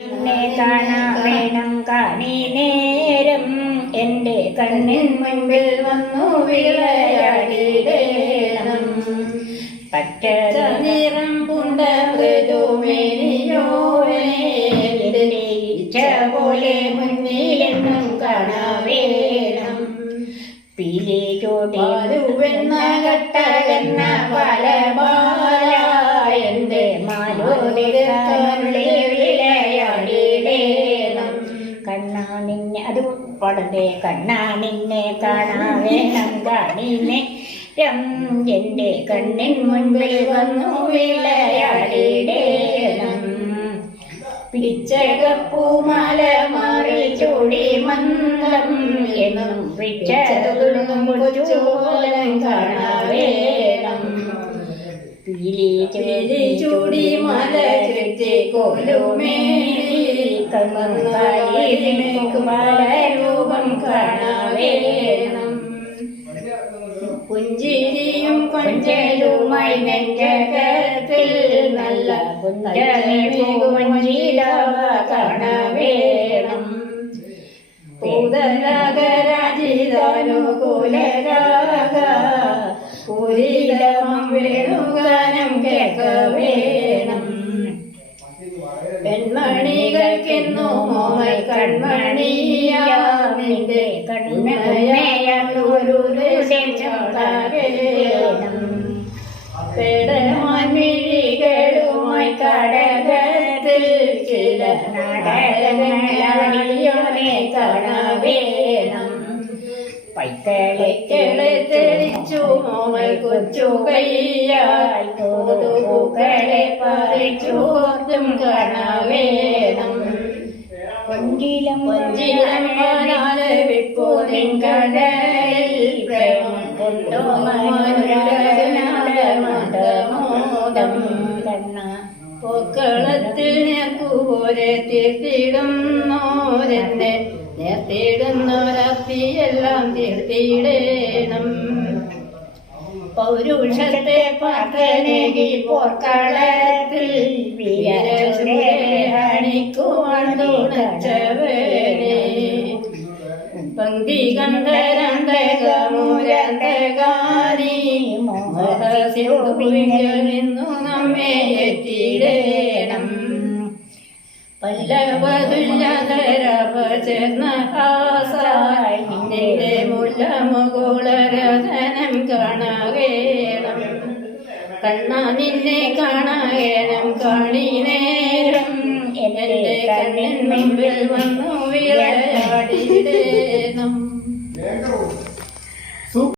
എന്നെ കാണാവേണം കാണി നേരം എൻ്റെ കണ്ണിൻ മുൻപിൽ വന്നു വിളയാടിടേണം. പച്ച നിറം പൂണ്ട മൃദുമേനിയോനെ ഇച്ഛ പോലെ മുന്നിലെന്നും കാണാവേണം. പീലി ചോടിവെണ്ണ കട്ടകന്ന പല ബാല എൻ്റെ മാലോടിടേ വിളയാടിടേണം. കണ്ണാ നിന്നെ അത് പടത്തെ കണ്ണാ നിന്നെ കാണാവേണം കാണിനെ എൻ്റെ കണ്ണിൻ മുൻപിൽ വന്നു വിളയാടിടേണം. പിച്ചകപ്പൂമാല മാറി ചൂടി മന്ദം എന്നും പിച്ചതും കൊച്ചുപോലം കാണാവേണം. പീലി ചൂടി മല ചുറ്റി കോലുമേലി കമ്മലരൂപം കാണാവേണം. പുഞ്ചിരിയും കൊഞ്ചലുമായി നെഞ്ചകത്തിൽ നല്ല പുഞ്ചിലവ കാണാവേണം. പൂതരാഗരാജിതാനുകൂലരാഗ പൂരിലമം വേണുഗാനം കേൾക്കവേണം. പെൺമണികൾക്കെന്നു മോമൽ കൺമണിയാമിന്റെ കണ്ണയാളൊരു ദേശം പെടമാൻമിഴികളുമായി കടകത്തിൽ ചില നാടകങ്ങളാടിയോനെ കാണാവേണം. പൈക്കളെ തെളിച്ചു മോമൽ കൊച്ചു കയ്യാൽ പൂക്കളെ പറിച്ചോർത്തും കാണാവേണം. കൊഞ്ചിലം വിപ്പോതിൻ കടലിൽ പ്രേമം കൊണ്ടോ മനോരമോദം കണ്ണ പൂക്കളത്തിൽ നേർക്കുപോലെ തീർത്തിടുന്നോരെന്റെ നേർത്തിടുന്നോരത്തിയെല്ലാം തീർത്തിടേണം. പൗരുഷത്തെ പാർത്തനേകി പോർക്കളത്തിൽ വീരണിക്കുവാൻ തുണച്ചവനെ പങ്ക്തി ഗന്ധരന്തകമുരന്തകാരി മോഹസിൽ നിന്നു നമ്മെ എത്തിടേണം. പല്ലവതുല്യതരപചേർന്ന ഹാസായി നിന്റെ മുല്ലമുകുളരതനം കാണാവേണം. കണ്ണാ നിന്നെ കാണാവേണം കാണി നേരം എൻ്റെ കണ്ണിൻ മുമ്പിൽ വന്നു വിളയാടിടേണം.